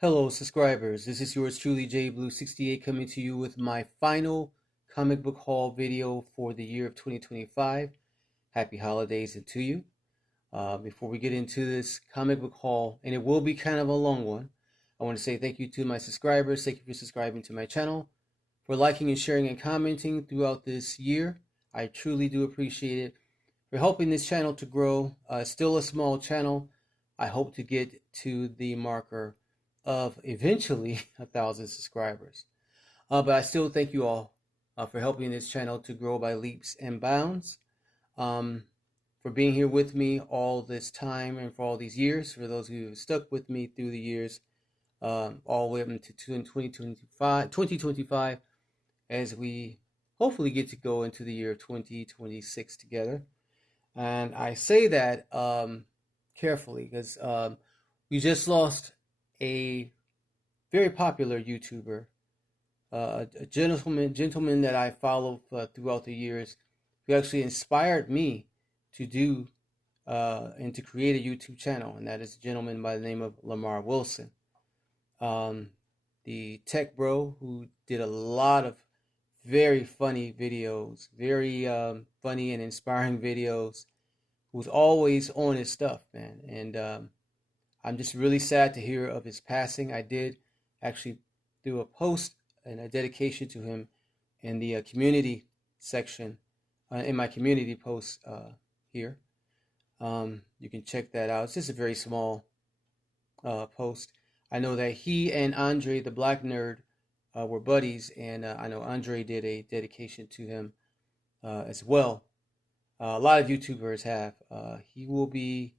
Hello, subscribers. This is yours truly, JBlue68, coming to you with my final comic book haul video for the year of 2025. Happy holidays to you. Before we get into this comic book haul, and it will be kind of a long one, I want to say thank you to my subscribers. Thank you for subscribing to my channel, for liking and sharing and commenting throughout this year. I truly do appreciate it. For helping this channel to grow. Still a small channel. I hope to get to the marker of eventually 1,000 subscribers. But I still thank you all for helping this channel to grow by leaps and bounds, for being here with me all this time and for all these years, for those who have stuck with me through the years, all the way up into 2025, as we hopefully get to go into the year 2026 together. And I say that carefully because we just lost a very popular YouTuber, a gentleman that I followed throughout the years, who actually inspired me to do and to create a YouTube channel, and that is a gentleman by the name of Lamarr Wilson, the tech bro who did a lot of very funny videos, very funny and inspiring videos, who was always on his stuff, man. And I'm just really sad to hear of his passing. I did actually do a post and a dedication to him in the community section, in my community post here. You can check that out. It's just a very small post. I know that he and Andre, the Black Nerd, were buddies, and I know Andre did a dedication to him as well. A lot of YouTubers have. He will be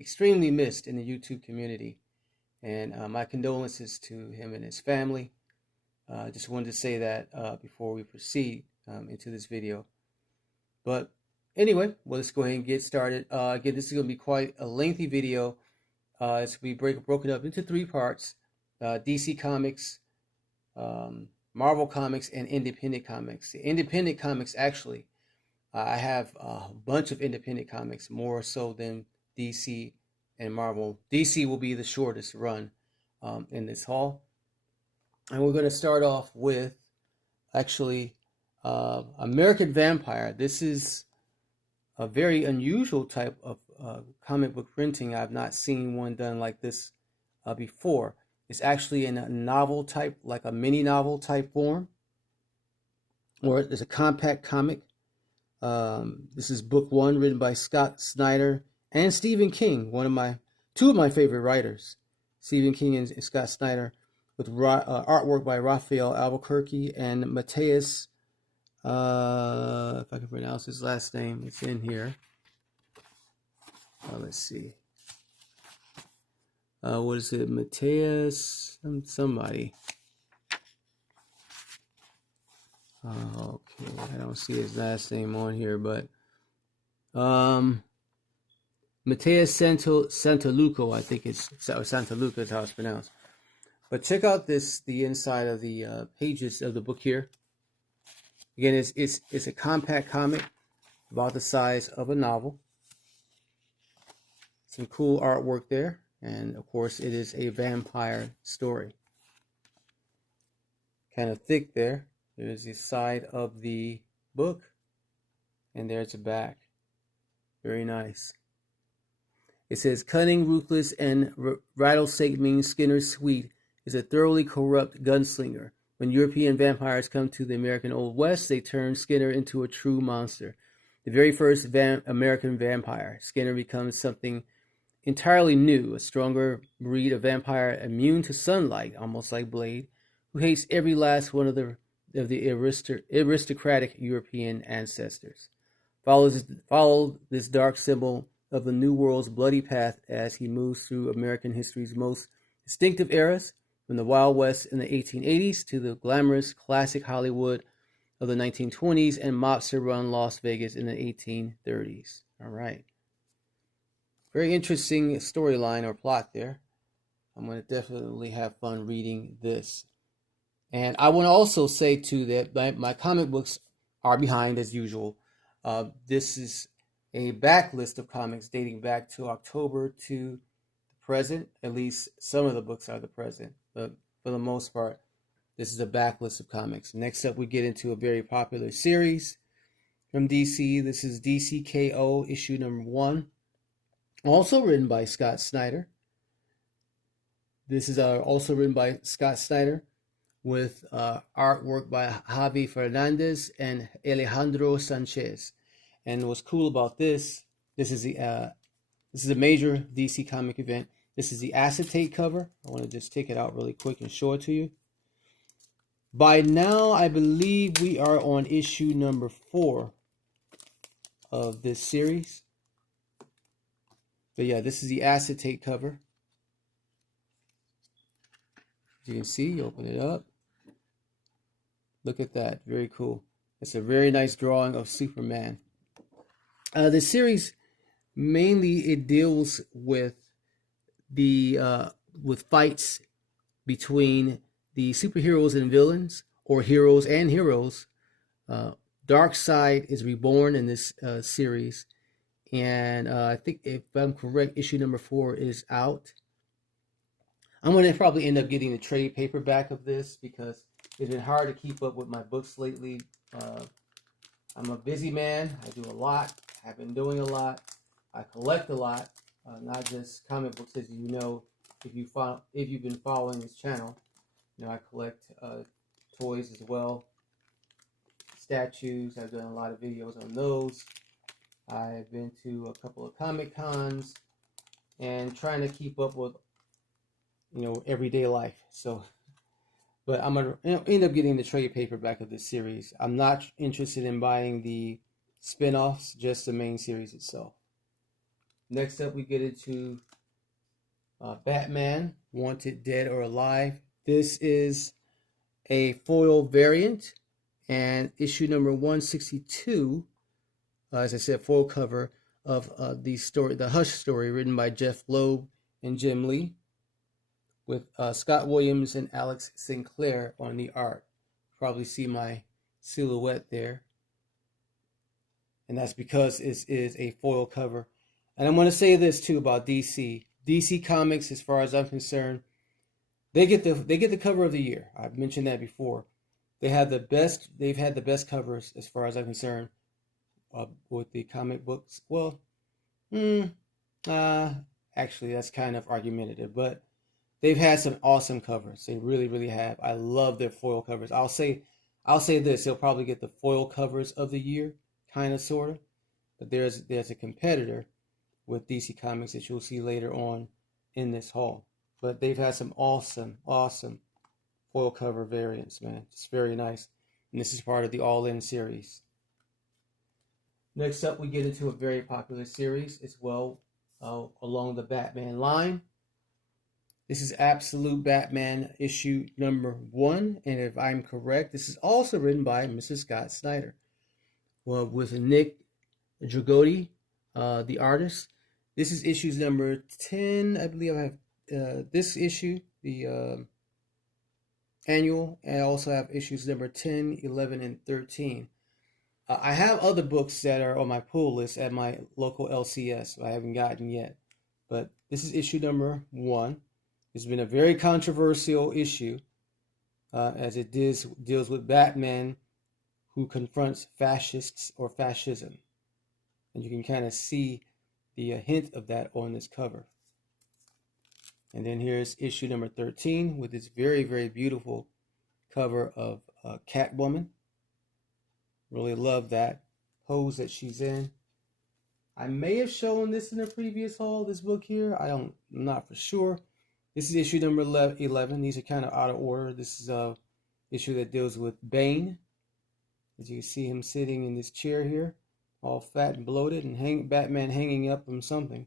extremely missed in the YouTube community, and my condolences to him and his family. I just wanted to say that before we proceed into this video. But anyway, well, let's go ahead and get started. Again, this is going to be quite a lengthy video. It's going to be broken up into 3 parts: DC Comics, Marvel Comics, and Independent Comics. The Independent Comics, actually, I have a bunch of independent comics, more so than DC and Marvel. DC will be the shortest run in this haul. And we're going to start off with, actually, American Vampire. This is a very unusual type of comic book printing. I've not seen one done like this before. It's actually in a novel type, like a mini novel type form, or it's a compact comic. This is book 1, written by Scott Snyder and Stephen King, two of my favorite writers, Stephen King and Scott Snyder, with artwork by Raphael Albuquerque and Mateus, if I can pronounce his last name, it's in here. Let's see. What is it? Mateus somebody. Okay, I don't see his last name on here, but Mateus Santaluco, I think it's Santaluca is how it's pronounced. But check out the inside of the pages of the book here. Again, it's a compact comic about the size of a novel. Some cool artwork there, and of course, it is a vampire story. Kind of thick there. There's the side of the book, and there's the back. Very nice. It says, cunning, ruthless, and rattlesnake-mean Skinner Sweet is a thoroughly corrupt gunslinger. When European vampires come to the American Old West, they turn Skinner into a true monster. The very first American vampire, Skinner becomes something entirely new, a stronger breed of vampire immune to sunlight, almost like Blade, who hates every last one of the aristocratic European ancestors. Follow this dark symbol of the New World's bloody path as he moves through American history's most distinctive eras, from the Wild West in the 1880s to the glamorous classic Hollywood of the 1920s and mobster-run Las Vegas in the 1830s. All right. Very interesting storyline or plot there. I'm going to definitely have fun reading this. And I want to also say, too, that my comic books are behind as usual. This is a backlist of comics dating back to October to the present. At least some of the books are the present, but for the most part, this is a backlist of comics. Next up, we get into a very popular series from DC. This is DCKO issue number 1, also written by Scott Snyder. This is also written by Scott Snyder with artwork by Javi Fernandez and Alejandro Sanchez. And what's cool about this is a major DC comic event. This is the acetate cover. I want to just take it out really quick and show it to you. By now, I believe we are on issue number 4 of this series. But yeah, this is the acetate cover. As you can see, you open it up. Look at that, very cool. It's a very nice drawing of Superman. The series mainly it deals with with fights between the superheroes and villains, or heroes and heroes. Darkseid is reborn in this series, and I think if I'm correct, issue number 4 is out. I'm going to probably end up getting the trade paperback of this because it's been hard to keep up with my books lately. I'm a busy man. I do a lot. I've been doing a lot. I collect a lot, not just comic books, as you know. If you've been following this channel, you know I collect toys as well, statues. I've done a lot of videos on those. I've been to a couple of Comic Cons and trying to keep up with everyday life. So, but I'm gonna end up getting the trade paperback of this series. I'm not interested in buying the spin-offs, just the main series itself. Next up, we get into Batman, Wanted Dead or Alive. This is a foil variant, and issue number 162, as I said, foil cover of the Hush story, written by Jeff Loeb and Jim Lee, with Scott Williams and Alex Sinclair on the art. Probably see my silhouette there, and that's because it is a foil cover. And I'm going to say this too about DC. DC Comics, as far as I'm concerned, they get the cover of the year. I've mentioned that before. They've had the best covers as far as I'm concerned with the comic books. Well, actually, that's kind of argumentative, but they've had some awesome covers. They really, really have. I love their foil covers. I'll say this: they'll probably get the foil covers of the year, kind of, sort of. But there's a competitor with DC Comics that you'll see later on in this haul. But they've had some awesome foil cover variants, man. It's very nice. And this is part of the All-In series. Next up, we get into a very popular series as well, along the Batman line. This is Absolute Batman issue number 1. And if I'm correct, this is also written by Mr. Scott Snyder. Well, with Nick Dragotti, the artist. This is issues number 10. I believe I have this issue, the annual, and I also have issues number 10, 11, and 13. I have other books that are on my pull list at my local LCS I haven't gotten yet. But this is issue number 1. It's been a very controversial issue as it deals with Batman who confronts fascists or fascism. And you can kind of see the hint of that on this cover. And then here's issue number 13 with this very, very beautiful cover of Catwoman. Really love that pose that she's in. I may have shown this in a previous haul, this book here. I'm not for sure. This is issue number 11. These are kind of out of order. This is a issue that deals with Bane. As you can see him sitting in this chair here, all fat and bloated, and Batman hanging up from something.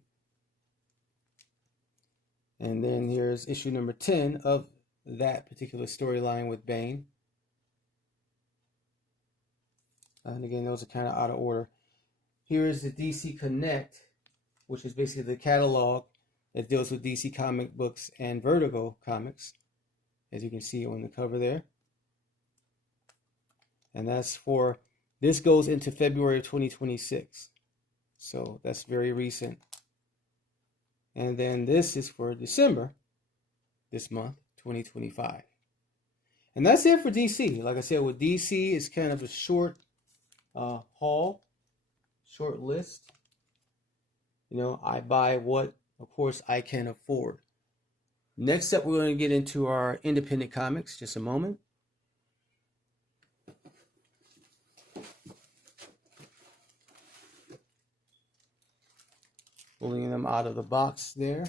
And then here's issue number 10 of that particular storyline with Bane. And again, those are kind of out of order. Here is the DC Connect, which is basically the catalog that deals with DC comic books and Vertigo comics, as you can see on the cover there. And this goes into February of 2026. So that's very recent. And then this is for December, this month, 2025. And that's it for DC. Like I said, with DC, it's kind of a short haul, short list. You know, I buy what, of course, I can afford. Next up, we're going to get into our independent comics. Just a moment. Pulling them out of the box there.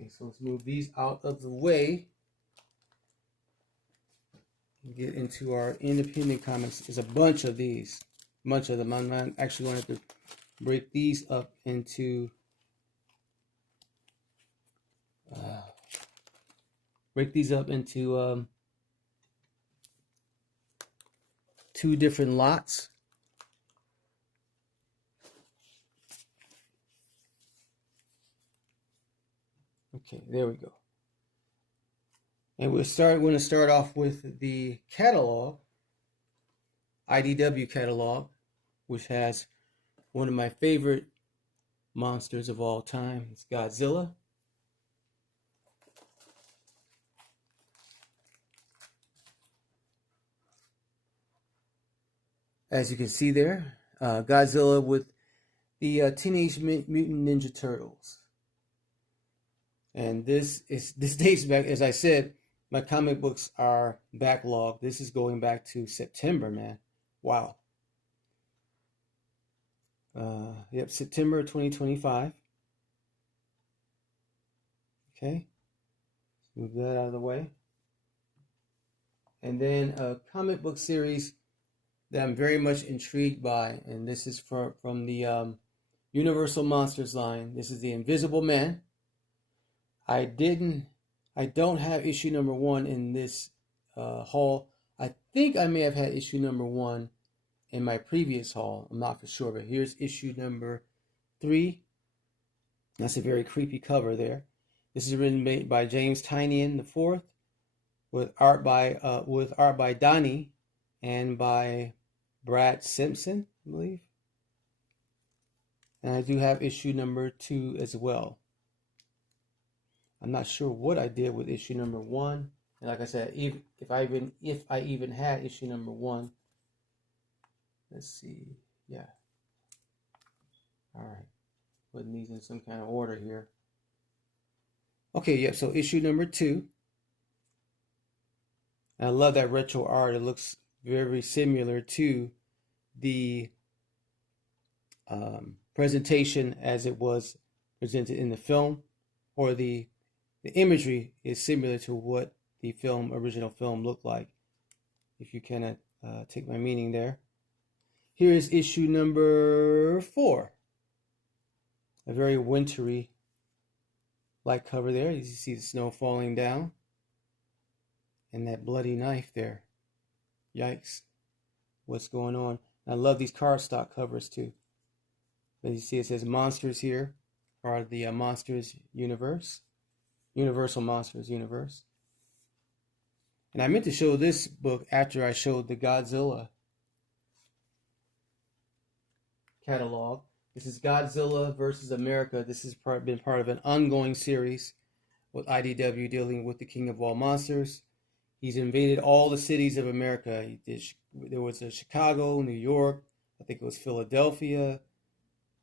Okay, so let's move these out of the way and get into our independent comics. There's a bunch of these, bunch of them. I'm actually going to have to break these up into two different lots. Okay, there we go. And we're going to start off with the catalog, IDW catalog, which has one of my favorite monsters of all time. It's Godzilla. As you can see there, Godzilla with the Teenage Mutant Ninja Turtles. And this dates back, as I said, my comic books are backlogged. This is going back to September, man. Wow. Yep, September 2025. Okay. Move that out of the way. And then a comic book series that I'm very much intrigued by, and this is from the Universal Monsters line. This is the Invisible Man. I don't have issue number 1 in this haul. I think I may have had issue number 1 in my previous haul. I'm not for sure, but here's issue number 3. That's a very creepy cover there. This is written by James Tynion IV, with art by Donnie and by Brad Simpson, I believe. And I do have issue number 2 as well. I'm not sure what I did with issue number 1. And like I said, if I even had issue number 1. Let's see. Yeah. All right. Putting these in some kind of order here. Okay, yeah, so issue number 2. And I love that retro art. It looks very similar to the presentation as it was presented in the film, or the imagery is similar to what the original film looked like, if you cannot take my meaning there. Here is issue number 4. A very wintry light cover there. You see the snow falling down. And that bloody knife there. Yikes. What's going on? I love these cardstock covers too. As you see, it says Monsters here, part of the Monsters universe. Universal Monsters universe. And I meant to show this book after I showed the Godzilla catalog. This is Godzilla versus America. This has been part of an ongoing series with IDW dealing with the King of all monsters. He's invaded all the cities of America. There was Chicago, New York, I think it was Philadelphia,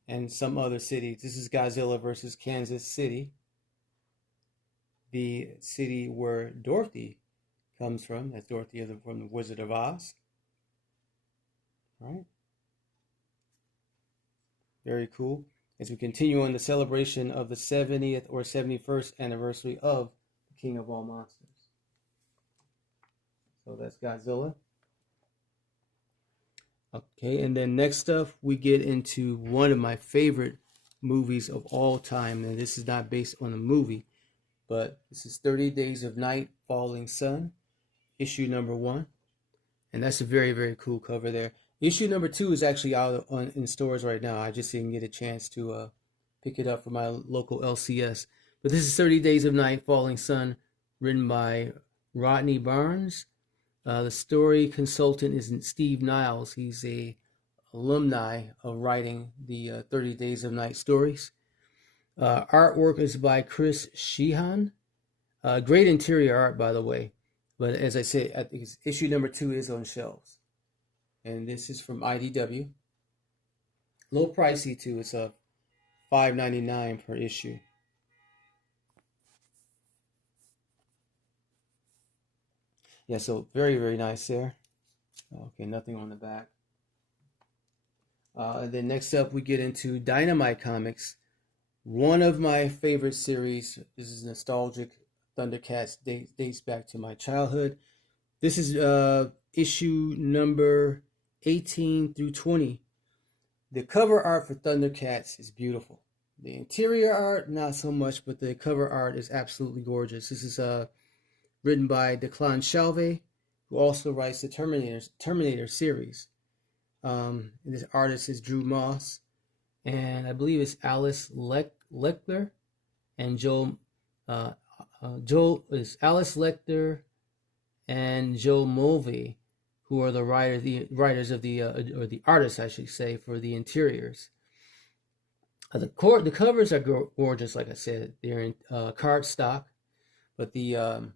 and some other cities. This is Godzilla versus Kansas City, the city where Dorothy comes from. That's Dorothy from the Wizard of Oz. All right. Very cool. As we continue on the celebration of the 70th or 71st anniversary of the King of all monsters. So that's Godzilla. Okay, and then next up we get into one of my favorite movies of all time. And this is not based on a movie, but this is 30 Days of Night, Falling Sun, issue number 1. And that's a very, very cool cover there. Issue number 2 is actually out in stores right now. I just didn't get a chance to pick it up from my local LCS. But this is 30 Days of Night, Falling Sun, written by Rodney Barnes. The story consultant is Steve Niles. He's a alumni of writing the 30 Days of Night stories. Artwork is by Chris Sheehan. Great interior art, by the way. But as I said, I think issue number 2 is on shelves. And this is from IDW. A little pricey too. It's $5.99 per issue. Yeah, so very, very nice there. Okay, nothing on the back. And then next up, we get into Dynamite Comics. One of my favorite series. This is nostalgic. Thundercats dates back to my childhood. This is issue number 18 through 20. The cover art for Thundercats is beautiful. The interior art, not so much, but the cover art is absolutely gorgeous. This is written by Declan Shalvey, who also writes the Terminator series. This artist is Drew Moss, and I believe it's Alice Leckler and Joe is Alice Lecter and Joe Mulvey, who are the writers of the or the artists, I should say, for the interiors. The covers are gorgeous, like I said. They're in cardstock, but the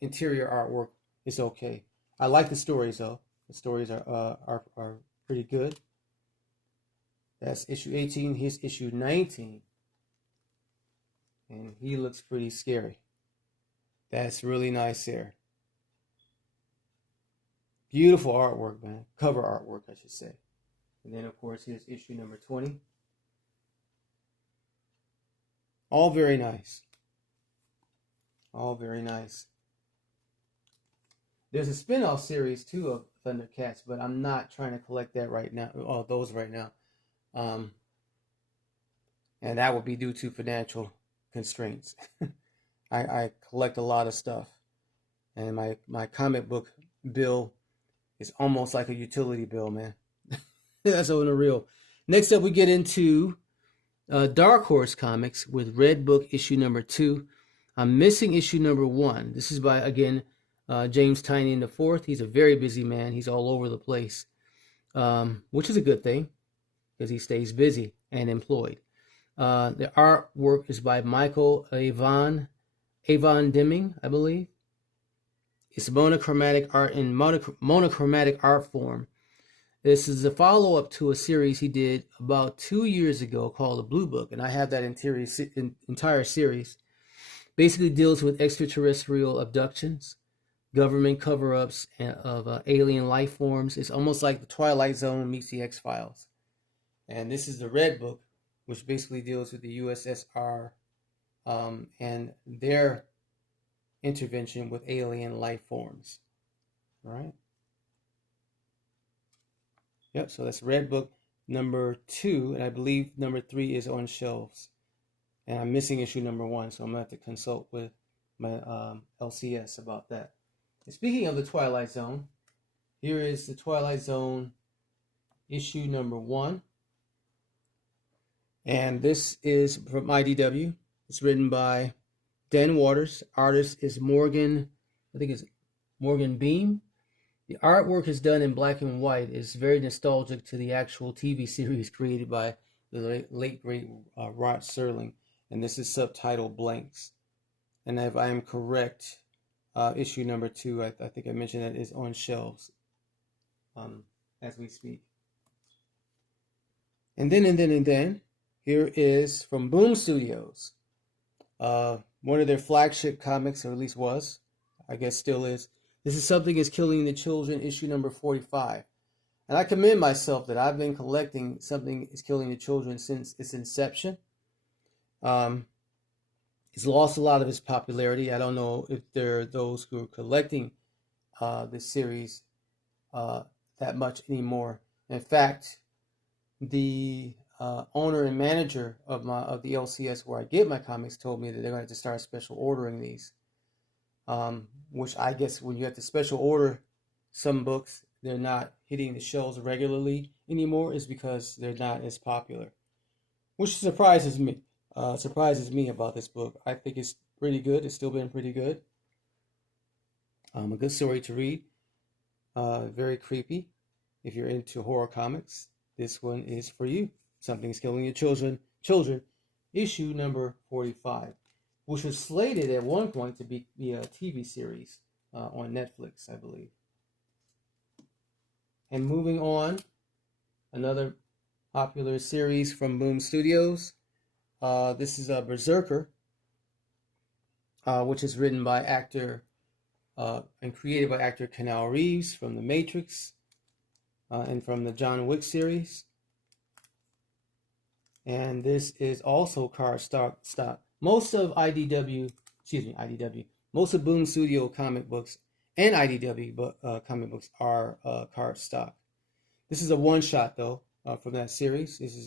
interior artwork is okay. I like the stories though. The stories are pretty good. That's issue 18. Here's issue 19. And he looks pretty scary. That's really nice there. Beautiful artwork, man. Cover artwork, I should say. And then, of course, here's issue number 20. All very nice. All very nice. There's a spin-off series, too, of Thundercats, but I'm not trying to collect that right now. All those right now. And that would be due to financial constraints. I collect a lot of stuff, and my comic book bill is almost like a utility bill, man. That's unreal. Next up, we get into Dark Horse Comics with Red Book issue number 2. I'm missing issue number 1. This is by, again, James Tynion IV. He's a very busy man. He's all over the place, which is a good thing because he stays busy and employed. The artwork is by Michael Avon Deming, I believe. It's monochromatic art in monochromatic art form. This is a follow-up to a series he did about 2 years ago called The Blue Book, and I have that entire series. Basically deals with extraterrestrial abductions, government cover-ups of alien life forms. It's almost like the Twilight Zone meets the X-Files. And this is the Red Book, which basically deals with the USSR and their intervention with alien life forms. All right. Yep, so that's Red Book number 2, and I believe number 3 is on shelves. And I'm missing issue number 1, so I'm going to have to consult with my LCS about that. And speaking of the Twilight Zone, here is the Twilight Zone issue number 1. And this is from IDW. It's written by Dan Waters. Artist is Morgan, I think it's Morgan Beam. The artwork is done in black and white. It's very nostalgic to the actual TV series created by the late great Rod Serling. And this is subtitled Blanks. And if I am correct, issue number 2, I think I mentioned that, is on shelves as we speak. And then, here is from Boom Studios. One of their flagship comics, or at least was, I guess still is. This is Something is Killing the Children, issue number 45. And I commend myself that I've been collecting Something is Killing the Children since its inception. It's lost a lot of its popularity. I don't know if there are those who are collecting this series that much anymore. In fact, the owner and manager of the LCS where I get my comics told me that they're going to have to start special ordering these. Which I guess when you have to special order some books, they're not hitting the shelves regularly anymore, is because they're not as popular. Which surprises me. About this book. I think it's pretty good. It's still been pretty good. A good story to read. Very creepy. If you're into horror comics, this one is for you. Something's Killing Your Children, issue number 45, which was slated at one point to be a TV series on Netflix, I believe. And moving on, another popular series from Boom Studios. This is Berserker, which is written by actor and created by actor Keanu Reeves from The Matrix and from the John Wick series. And this is also card stock. Most of most of Boom Studio comic books and IDW comic books are card stock. This is a one-shot, though, from that series. This is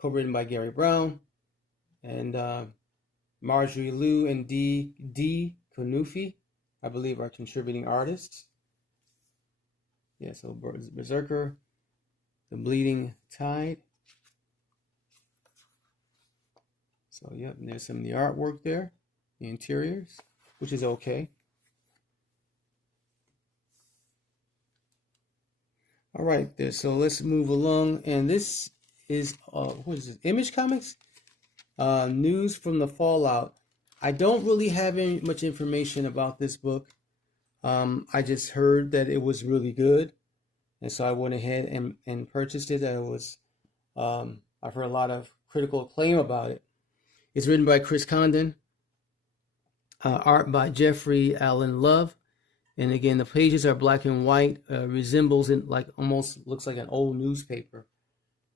co-written by Gary Brown and Marjorie Liu and D. Kanufi, I believe, are contributing artists. Yeah, so Berserker, The Bleeding Tide. So, yep, and there's some of the artwork there, the interiors, which is okay. All right, there. So let's move along, and this is what is this? Image Comics, news from the Fallout. I don't really have any much information about this book. I just heard that it was really good, and so I went ahead and purchased it. I've heard a lot of critical acclaim about it. It's written by Chris Condon, art by Jeffrey Allen Love, and again the pages are black and white. Resembles it like almost looks like an old newspaper,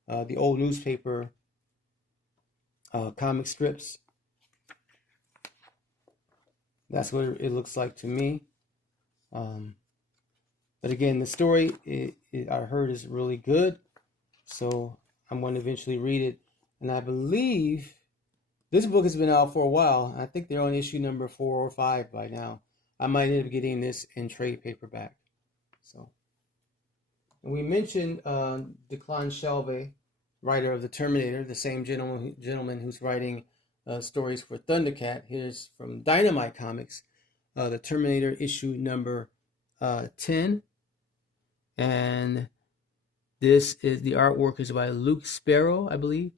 the old newspaper comic strips. That's what it looks like to me. But again, the story I heard is really good, so I'm going to eventually read it. And I believe this book has been out for a while. I think they're on issue number 4 or 5 by now. I might end up getting this in trade paperback. So, and we mentioned Declan Shalvey, writer of the Terminator, the same gentleman who's writing stories for Thundercat. Here's from Dynamite Comics, the Terminator issue number 10, and this is the artwork is by Luke Sparrow, I believe.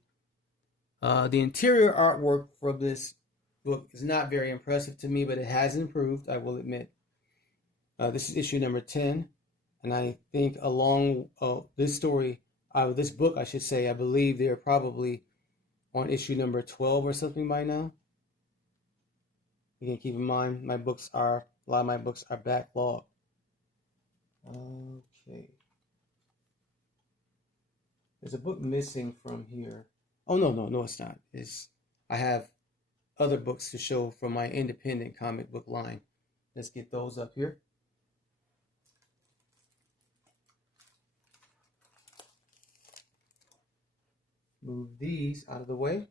The interior artwork from this book is not very impressive to me, but it has improved, I will admit. This is issue number 10, and I think along this book, I should say, I believe they're probably on issue number 12 or something by now. You can keep in mind, a lot of my books are backlogged. Okay. There's a book missing from here. Oh, no, it's not. I have other books to show from my independent comic book line. Let's get those up here. Move these out of the way.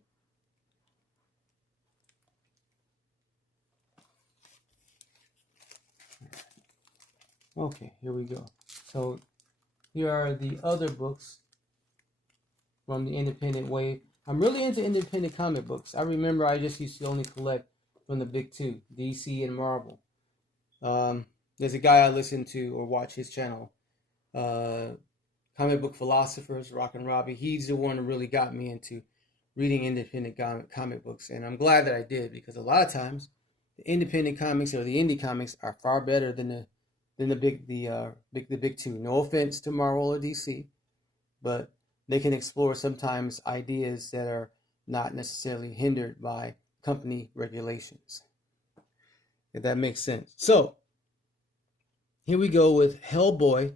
Okay, here we go. So here are the other books from the independent wave. I'm really into independent comic books. I remember I just used to only collect from the big two, DC and Marvel. There's a guy I listen to or watch his channel, Comic Book Philosophers, Rockin' Robbie. He's the one who really got me into reading independent comic books, and I'm glad that I did, because a lot of times the independent comics or the indie comics are far better than the big two. No offense to Marvel or DC, but they can explore sometimes ideas that are not necessarily hindered by company regulations, if that makes sense. So here we go with Hellboy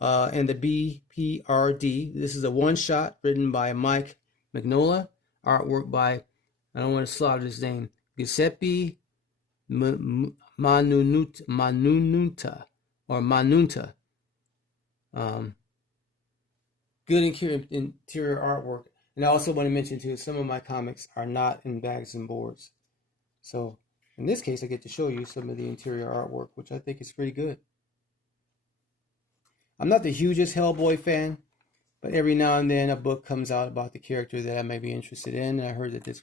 and the BPRD. This is a one-shot written by Mike Mignola, artwork by, I don't want to slaughter his name, Giuseppe Manunta. Good interior artwork. And I also want to mention too, some of my comics are not in bags and boards. So in this case, I get to show you some of the interior artwork, which I think is pretty good. I'm not the hugest Hellboy fan, but every now and then a book comes out about the character that I may be interested in. And I heard that this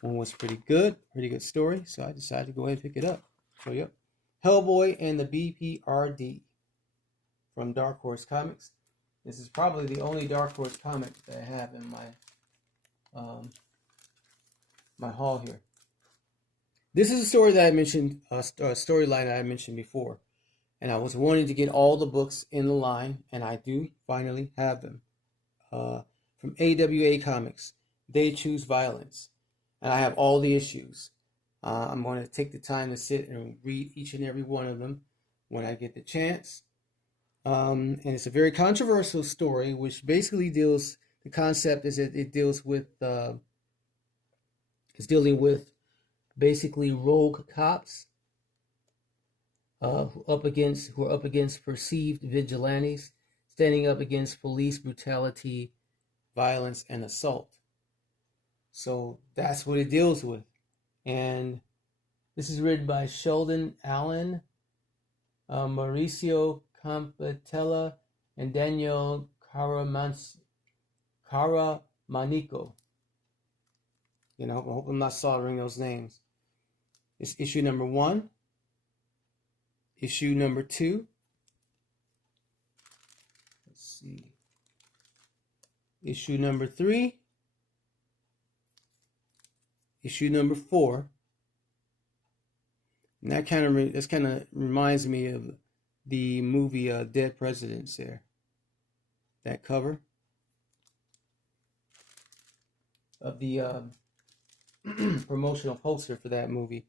one was pretty good story, so I decided to go ahead and pick it up. So yep, Hellboy and the BPRD from Dark Horse Comics. This is probably the only Dark Horse comic that I have in my haul here. This is a story that I mentioned, a storyline that I mentioned before, and I was wanting to get all the books in the line, and I do finally have them. From AWA Comics, They Choose Violence, and I have all the issues. I'm going to take the time to sit and read each and every one of them when I get the chance. And it's a very controversial story, which basically deals. The concept is that it deals with. It's dealing with basically rogue cops who are up against perceived vigilantes, standing up against police brutality, violence, and assault. So that's what it deals with. And this is written by Sheldon Allen, Mauricio Campatella, and Daniel Caramanico. I hope I'm not slaughtering those names. It's issue number 1, issue number 2. Let's see. Issue number 3, issue number 4. And that kind of reminds me of the movie Dead Presidents there. That cover of the promotional poster for that movie.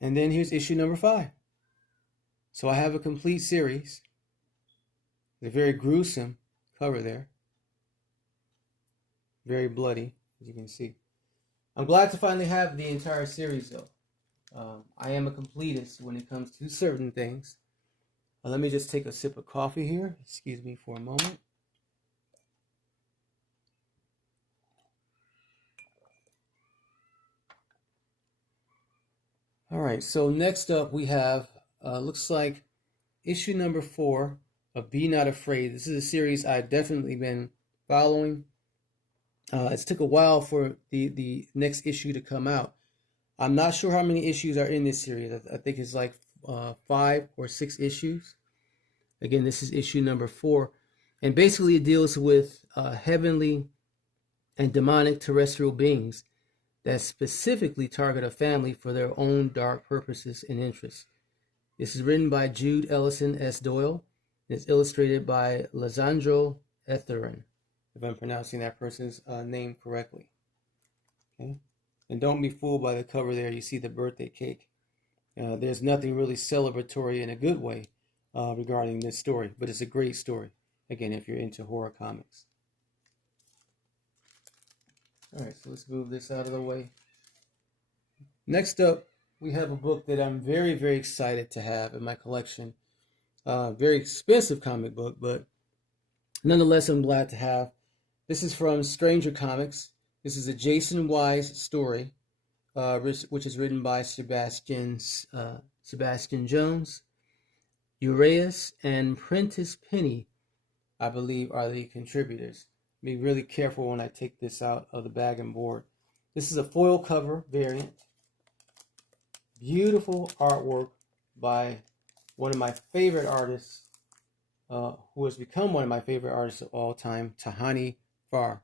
And then here's issue number 5. So I have a complete series. A very gruesome cover there. Very bloody, as you can see. I'm glad to finally have the entire series, though. I am a completist when it comes to certain things. Let me just take a sip of coffee here. Excuse me for a moment. All right, so next up we have, looks like issue number 4 of Be Not Afraid. This is a series I've definitely been following. It's took a while for the next issue to come out. I'm not sure how many issues are in this series. I think it's like 5 or 6 issues. Again, this is issue number 4. And basically it deals with heavenly and demonic terrestrial beings that specifically target a family for their own dark purposes and interests. This is written by Jude Ellison S. Doyle. And it's illustrated by Lisandro Etherin, if I'm pronouncing that person's name correctly. Okay, and don't be fooled by the cover there. You see the birthday cake. There's nothing really celebratory in a good way regarding this story, but it's a great story, again, if you're into horror comics. All right, so let's move this out of the way. Next up, we have a book that I'm very, very excited to have in my collection. Very expensive comic book, but nonetheless, I'm glad to have. This is from Stranger Comics. This is a Jason Wise story, which is written by Sebastian Jones. Urias and Prentice Penny, I believe, are the contributors. Be really careful when I take this out of the bag and board. This is a foil cover variant. Beautiful artwork by one of my favorite artists, who has become one of my favorite artists of all time, Tahani Farr.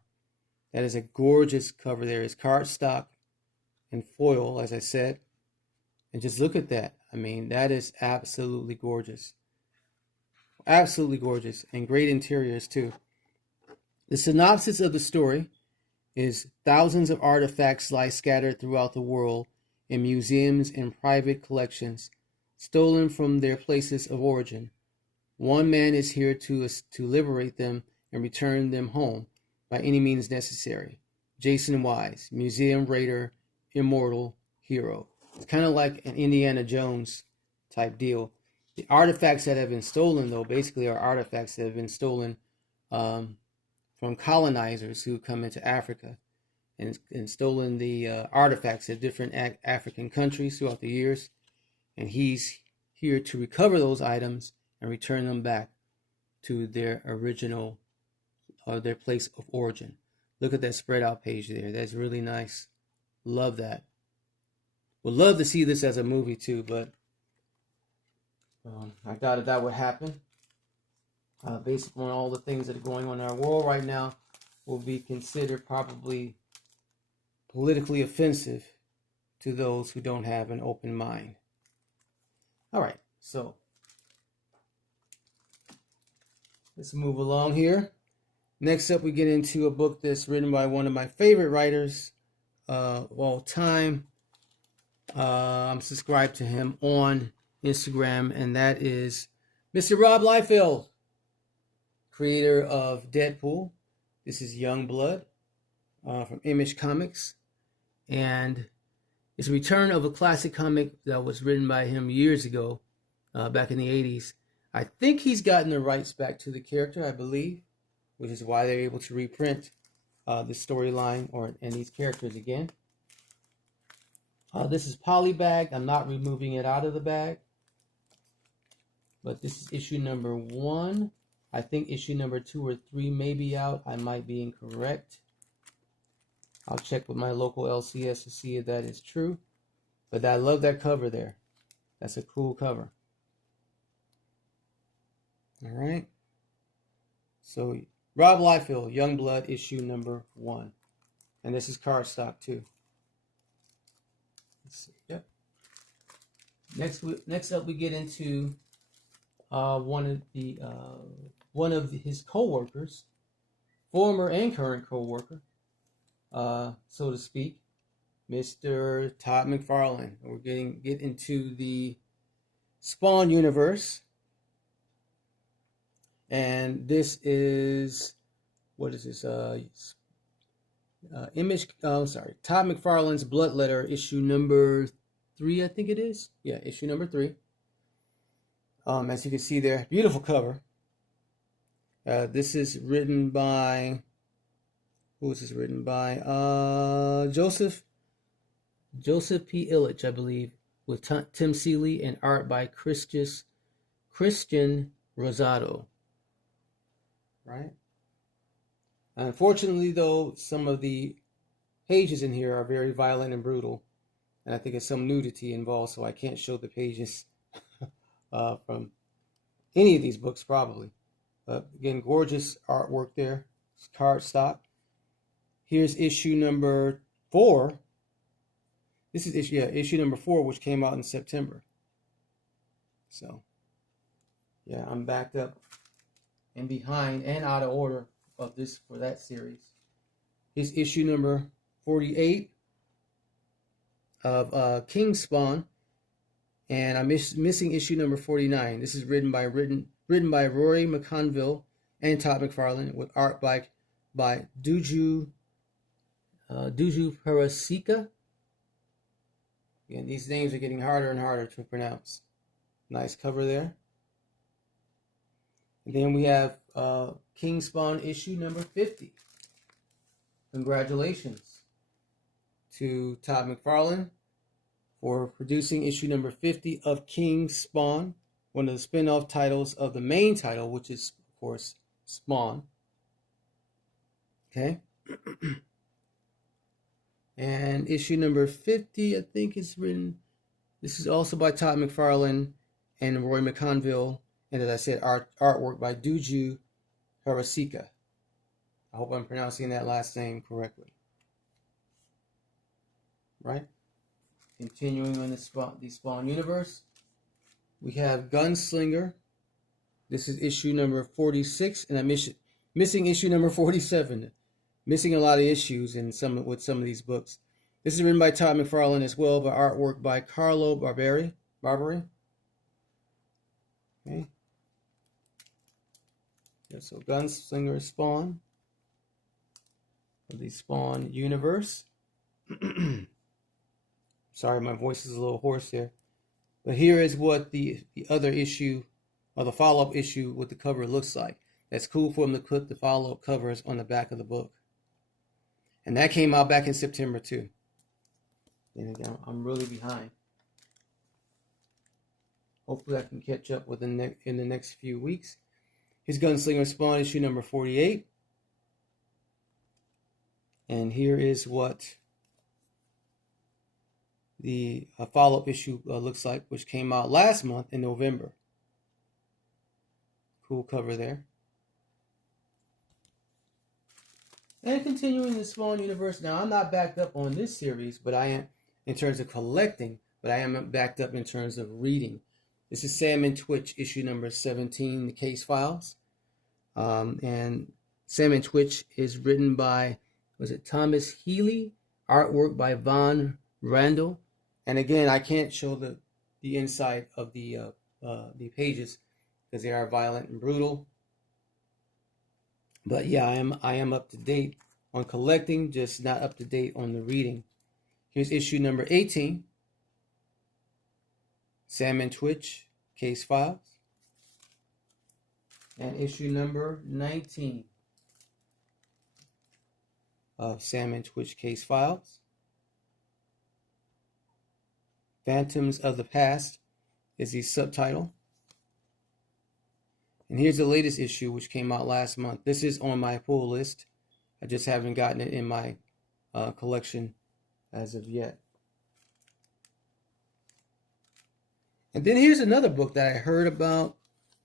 That is a gorgeous cover there. It's cardstock and foil, as I said. And just look at that. I mean, that is absolutely gorgeous. Absolutely gorgeous. And great interiors, too. The synopsis of the story is thousands of artifacts lie scattered throughout the world in museums and private collections, stolen from their places of origin. One man is here to liberate them and return them home by any means necessary. Jason Wise, museum raider, immortal hero. It's kind of like an Indiana Jones type deal. The artifacts that have been stolen, though, basically are artifacts that have been stolen from colonizers who come into Africa and stolen the artifacts of different African countries throughout the years. And he's here to recover those items and return them back to their original, their place of origin. Look at that spread out page there. That's really nice. Love that. Would love to see this as a movie too, but I doubted that would happen. Based on all the things that are going on in our world right now, will be considered probably politically offensive to those who don't have an open mind. All right, so let's move along here. Next up, we get into a book that's written by one of my favorite writers of all time. I'm subscribed to him on Instagram, and that is Mr. Rob Liefeld, creator of Deadpool. This is Youngblood from Image Comics, and it's a return of a classic comic that was written by him years ago, back in the 80s. I think he's gotten the rights back to the character, I believe, which is why they're able to reprint the storyline and these characters again. This is polybag. I'm not removing it out of the bag, but this is issue number 1. I think issue number 2 or 3 may be out. I might be incorrect. I'll check with my local LCS to see if that is true. But I love that cover there. That's a cool cover. All right. So Rob Liefeld, Youngblood, issue number 1. And this is cardstock too. Let's see. Yep. Next up, we get into one of his co-workers, former and current co-worker, so to speak, Mr. Todd McFarlane. We're get into the Spawn universe, and this is, what is this? Todd McFarlane's Bloodletter, issue number 3, I think it is. Yeah, issue number 3. As you can see there, beautiful cover. This is written by, who is this written by? Joseph P. Illich, I believe, with Tim Seeley, and art by Christian Rosado. Right? Unfortunately, though, some of the pages in here are very violent and brutal, and I think there's some nudity involved, so I can't show the pages from any of these books, probably. But again, gorgeous artwork there. It's cardstock. Here's issue number 4. This is issue number 4, which came out in September. So, yeah, I'm backed up and behind and out of order of this for that series. Here's issue number 48 of King Spawn, and I'm missing issue number 49. This is written by Rory McConville and Todd McFarlane, with art by Duju Parasika. Again, these names are getting harder and harder to pronounce. Nice cover there. And then we have King Spawn issue number 50. Congratulations to Todd McFarlane for producing issue number 50 of King Spawn, one of the spin-off titles of the main title, which is, of course, Spawn. Okay. And issue number 50, I think, is written. This is also by Todd McFarlane and Roy McConville, and as I said, artwork by Duju Harasika. I hope I'm pronouncing that last name correctly. Right? Continuing on the Spawn universe, we have Gunslinger. This is issue number 46, and I'm missing issue number 47. Missing a lot of issues with some of these books. This is written by Todd McFarlane as well, but artwork by Carlo Barberi. Okay. Yeah, so Gunslinger Spawn of the Spawn universe. Sorry, my voice is a little hoarse here. But here is what the other issue, or the follow-up issue with the cover looks like. That's cool for them to put the follow-up covers on the back of the book. And that came out back in September too. And again, I'm really behind. Hopefully I can catch up in the next few weeks. Here's Gunslinger Spawn issue number 48. And here is what the follow-up issue looks like, which came out last month in November. Cool cover there. And continuing the Spawn universe. Now, I'm not backed up on this series, but I am in terms of collecting, but I am backed up in terms of reading. This is Sam and Twitch, issue number 17, the case files. And Sam and Twitch is written by, was it Thomas Healy? Artwork by Von Randall. And again, I can't show the inside of the pages because they are violent and brutal. But yeah, I am up to date on collecting, just not up to date on the reading. Here's issue number 18, Sam and Twitch case files, and issue number 19 of Sam and Twitch case files. Phantoms of the Past is the subtitle. And here's the latest issue, which came out last month. This is on my pull list. I just haven't gotten it in my collection as of yet. And then here's another book that I heard about.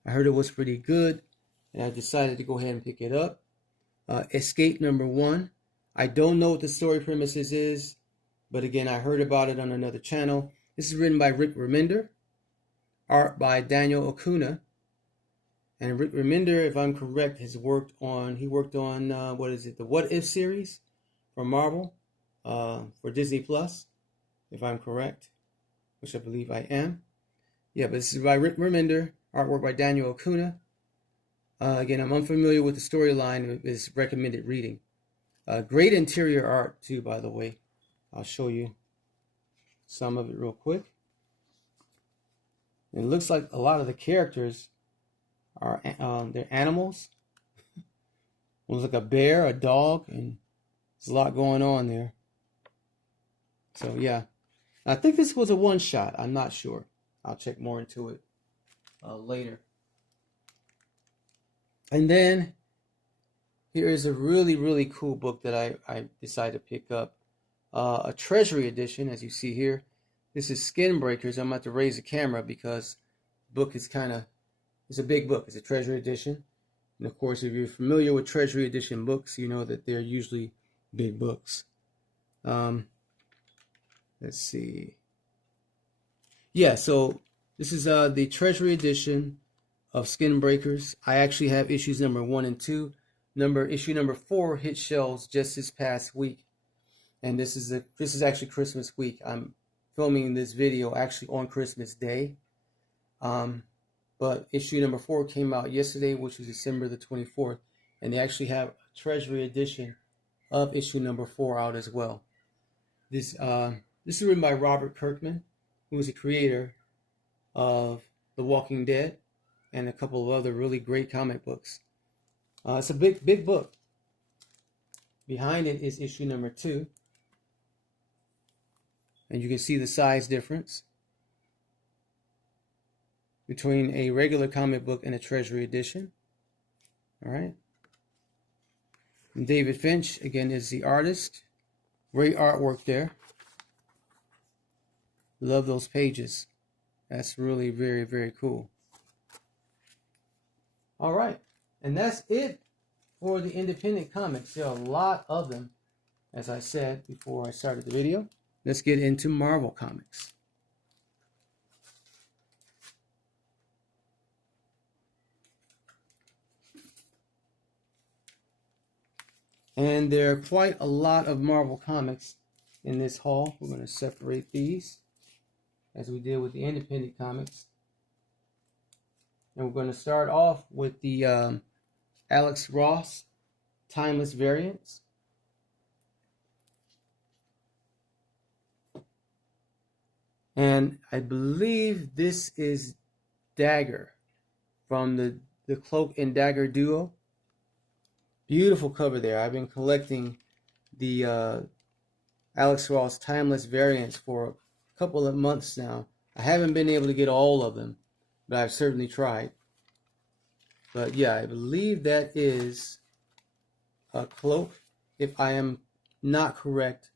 I heard it was pretty good, and I decided to go ahead and pick it up. Escape #1. I don't know what the story premises is, but again, I heard about it on another channel. This is written by Rick Remender, art by Daniel Acuna. And Rick Remender, if I'm correct, he worked on what is it, the What If series from Marvel for Disney Plus, if I'm correct, which I believe I am. Yeah, but this is by Rick Remender, artwork by Daniel Acuna. Again, I'm unfamiliar with the storyline. It's recommended reading. Great interior art too, by the way. I'll show you some of it real quick. It looks like a lot of the characters are they're animals. Looks like a bear, a dog, and there's a lot going on there. So yeah, I think this was a one shot. I'm not sure. I'll check more into it later. And then here is a really, really cool book that I decided to pick up. A Treasury edition, as you see here. This is Skin Breakers. I'm about to raise the camera because the book is it's a big book. It's a Treasury edition. And of course, if you're familiar with Treasury edition books, you know that they're usually big books. Let's see. Yeah, so this is the Treasury edition of Skin Breakers. I actually have issues number 1 and 2. Issue number 4 hit shelves just this past week. And this is actually Christmas week. I'm filming this video actually on Christmas Day. But issue number 4 came out yesterday, which was December the 24th. And they actually have a Treasury edition of issue number 4 out as well. This is written by Robert Kirkman, who is the creator of The Walking Dead and a couple of other really great comic books. It's a big book. Behind it is issue number 2. And you can see the size difference between a regular comic book and a Treasury edition. All right. And David Finch, again, is the artist. Great artwork there. Love those pages. That's really very, very cool. All right. And that's it for the independent comics. There are a lot of them, as I said before I started the video. Let's get into Marvel Comics. And there are quite a lot of Marvel Comics in this haul. We're going to separate these as we did with the independent comics. And we're going to start off with the Alex Ross Timeless Variants. And I believe this is Dagger from the Cloak and Dagger duo. Beautiful cover there. I've been collecting the Alex Ross Timeless Variants for a couple of months now. I haven't been able to get all of them, but I've certainly tried. But yeah, I believe that is a Cloak. If I am not correct,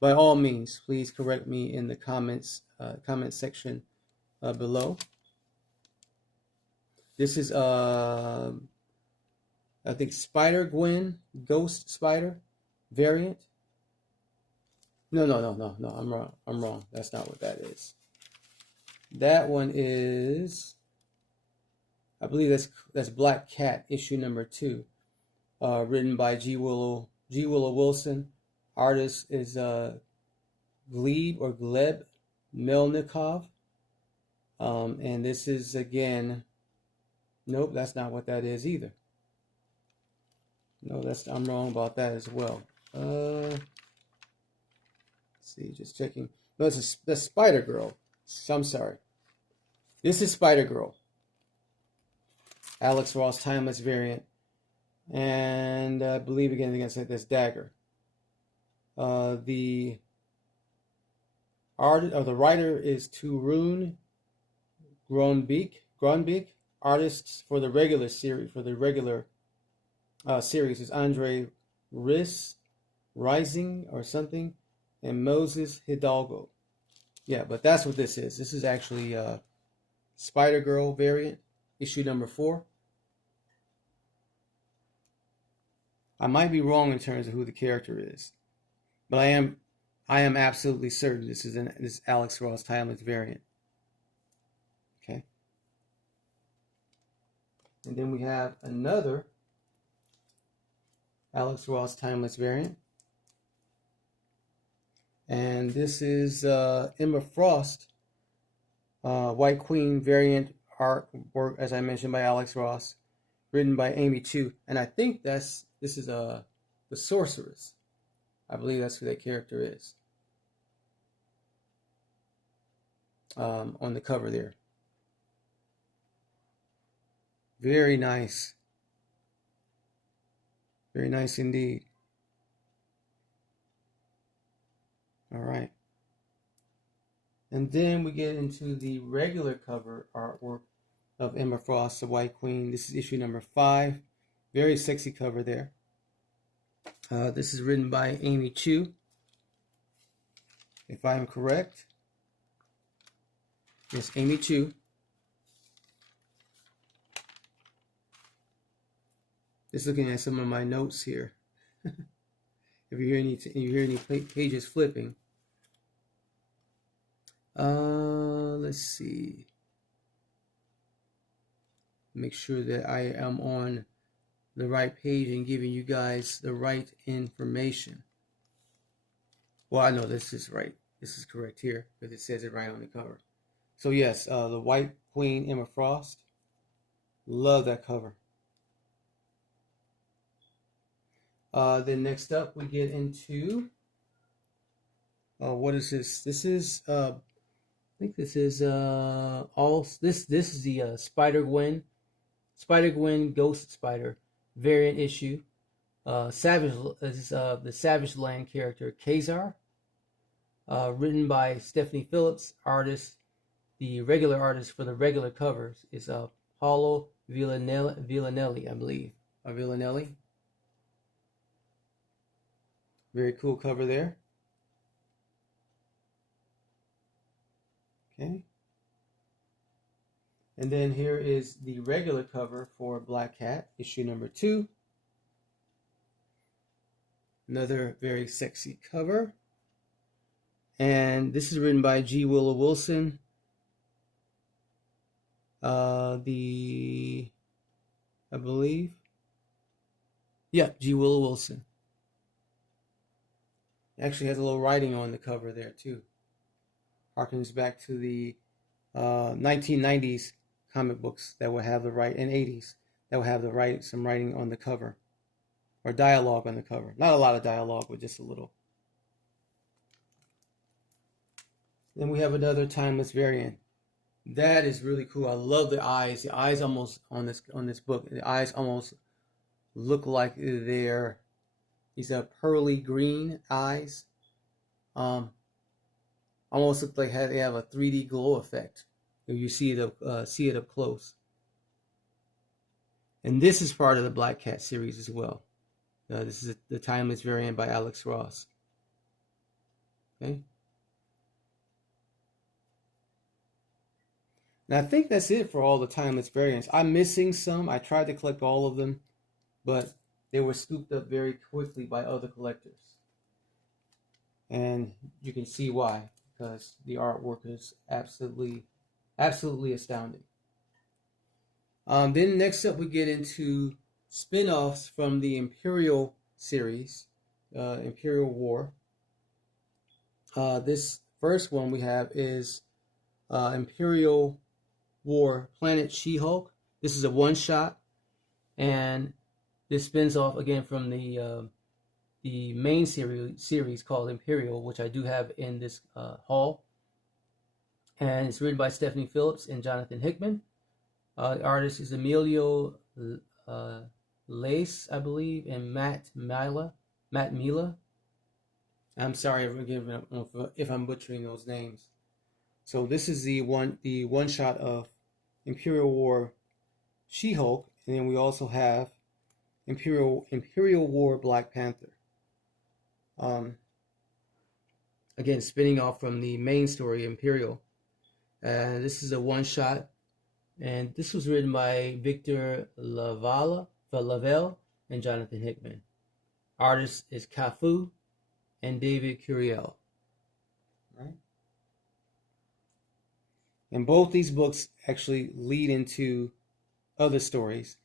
by all means, please correct me in the comment section below. This is I think Spider Gwen Ghost Spider variant. No, no, no, no, no. I'm wrong. I'm wrong. That's not what that is. That one is, I believe that's Black Cat issue number 2, written by G. Willow Wilson. Artist is Gleb Melnikov. And this is again, nope, that's not what that is either. No, I'm wrong about that as well. Let's see, just checking. No, that's Spider Girl. I'm sorry. This is Spider Girl. Alex Ross Timeless variant. And I believe again against this Dagger. The art or the writer is Turun Gronbeek. Artists for the regular series series is Andre Rising or something, and Moses Hidalgo. Yeah, but that's what this is. This is actually Spider Girl variant, issue number 4. I might be wrong in terms of who the character is, but I am absolutely certain this is Alex Ross Timeless variant. Okay. And then we have another Alex Ross Timeless variant. And this is Emma Frost, White Queen variant artwork, as I mentioned, by Alex Ross, written by Amy Chu. And I think this is the Sorceress. I believe that's who that character is. On the cover there. Very nice. Very nice indeed. All right. And then we get into the regular cover artwork of Emma Frost, the White Queen. This is issue number 5. Very sexy cover there. This is written by Amy Chu, if I'm correct. Yes, Amy Chu. Just looking at some of my notes here. If you hear any pages flipping. Let's see. Make sure that I am on the right page and giving you guys the right information. Well, I know this is right. This is correct here because it says it right on the cover. So yes, the White Queen Emma Frost. Love that cover. Then next up we get into what is this? This is I think this is this is the Spider Gwen Ghost Spider variant issue. Savage is the Savage Land character Kazar, written by Stephanie Phillips. Artist, the regular artist for the regular covers is Paulo Villanelli, I believe, or Villanelli. Very cool cover there. Okay. And then here is the regular cover for Black Cat, issue number 2. Another very sexy cover. And this is written by G. Willow Wilson. I believe. Yeah, G. Willow Wilson. Actually has a little writing on the cover there too. Harkens back to the 1990s comic books that will have the and 80s that will have some writing on the cover, or dialogue on the cover. Not a lot of dialogue, but just a little. Then we have another timeless variant. That is really cool. I love the eyes. The eyes almost on this book. The eyes almost look like these are pearly green eyes. Almost look like they have a 3D glow effect if you see it up close. And this is part of the Black Cat series as well. This is the timeless variant by Alex Ross. Okay. And I think that's it for all the timeless variants. I'm missing some. I tried to collect all of them, but they were scooped up very quickly by other collectors. And you can see why, because the artwork is absolutely astounding. Then next up, we get into spin-offs from the Imperial series, Imperial War. This first one we have is Imperial War Planet She-Hulk. This is a one-shot, and this spins off again from the main series called Imperial, which I do have in this haul. And it's written by Stephanie Phillips and Jonathan Hickman. The artist is Emilio Lace, I believe, and Matt Mila. I'm sorry if I'm butchering those names. So this is the one shot of Imperial War She-Hulk, and then we also have Imperial War Black Panther. Again, spinning off from the main story Imperial. This is a one shot, and this was written by Victor Lavelle and Jonathan Hickman. Artist is Cafu and David Curiel. Right? And both these books actually lead into other stories.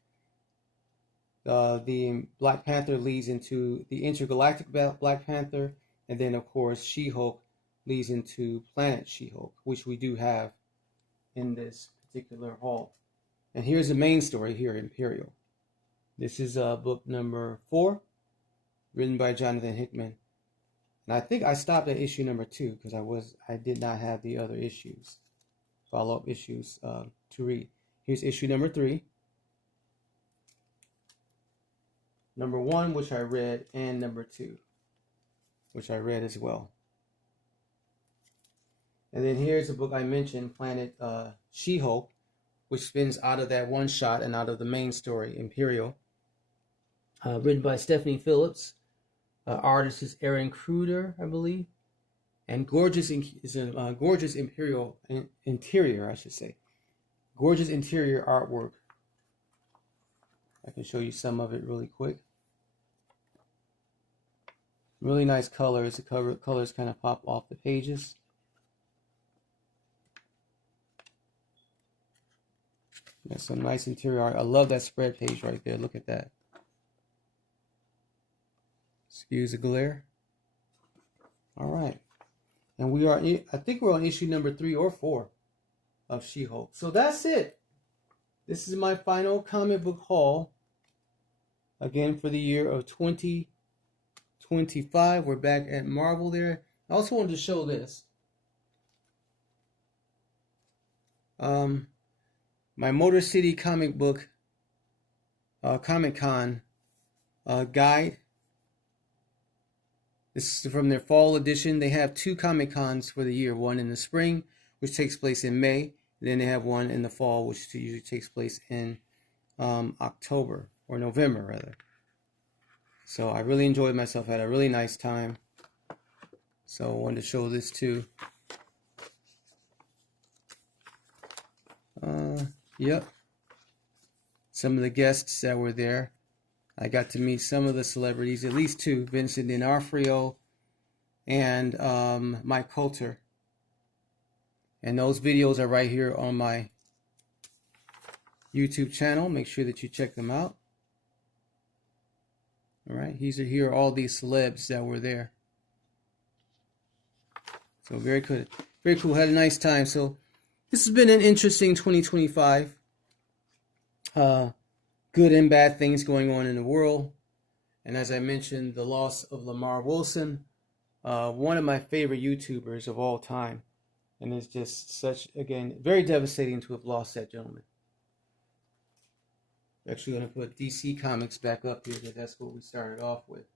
The Black Panther leads into the intergalactic Black Panther, and then of course She-Hulk leads into Planet She-Hulk, which we do have in this particular haul. And here's the main story here, Imperial. This is book number 4, written by Jonathan Hickman. And I think I stopped at issue number 2 because I did not have the other issues, follow-up issues to read. Here's issue number 3. Number 1, which I read, and number 2, which I read as well. And then here's a book I mentioned, Planet She-Hulk, which spins out of that one shot and out of the main story, Imperial. Written by Stephanie Phillips. Artist is Aaron Kruder, I believe. And gorgeous Imperial interior, I should say. Gorgeous interior artwork. I can show you some of it really quick. Really nice colors. The colors kind of pop off the pages. Got some nice interior art. I love that spread page right there. Look at that. Excuse the glare. All right. And we are, I think we're on issue number 3 or 4 of She-Hulk. So that's it. This is my final comic book haul. Again, for the year of 2025. We're back at Marvel there. I also wanted to show this. My Motor City comic book Comic Con guide. This is from their fall edition. They have 2 Comic Cons for the year. One in the spring, which takes place in May. And then they have one in the fall, which usually takes place in October, or November rather. So I really enjoyed myself. Had a really nice time. So I wanted to show this too. Yep. Some of the guests that were there. I got to meet some of the celebrities, at least 2, Vincent D'Onofrio and Mike Coulter. And those videos are right here on my YouTube channel. Make sure that you check them out. All right, here are all these celebs that were there. So very good, very cool. Had a nice time. So this has been an interesting 2025. Good and bad things going on in the world. And as I mentioned, the loss of Lamarr Wilson, one of my favorite YouTubers of all time. And it's just such, again, very devastating to have lost that gentleman. Actually going to put DC Comics back up here because that's what we started off with.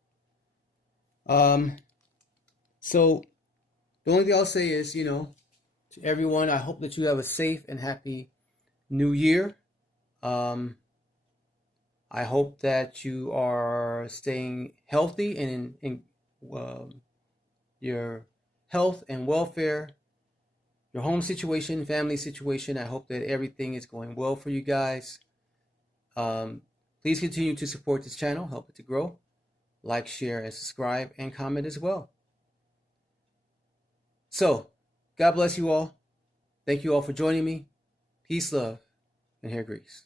So the only thing I'll say is, to everyone, I hope that you have a safe and happy new year. I hope that you are staying healthy and in your health and welfare your home situation, family situation. I hope that everything is going well for you guys. Please continue to support this channel, help it to grow. Like, share, and subscribe, and comment as well. So, God bless you all. Thank you all for joining me. Peace, love, and hair grease.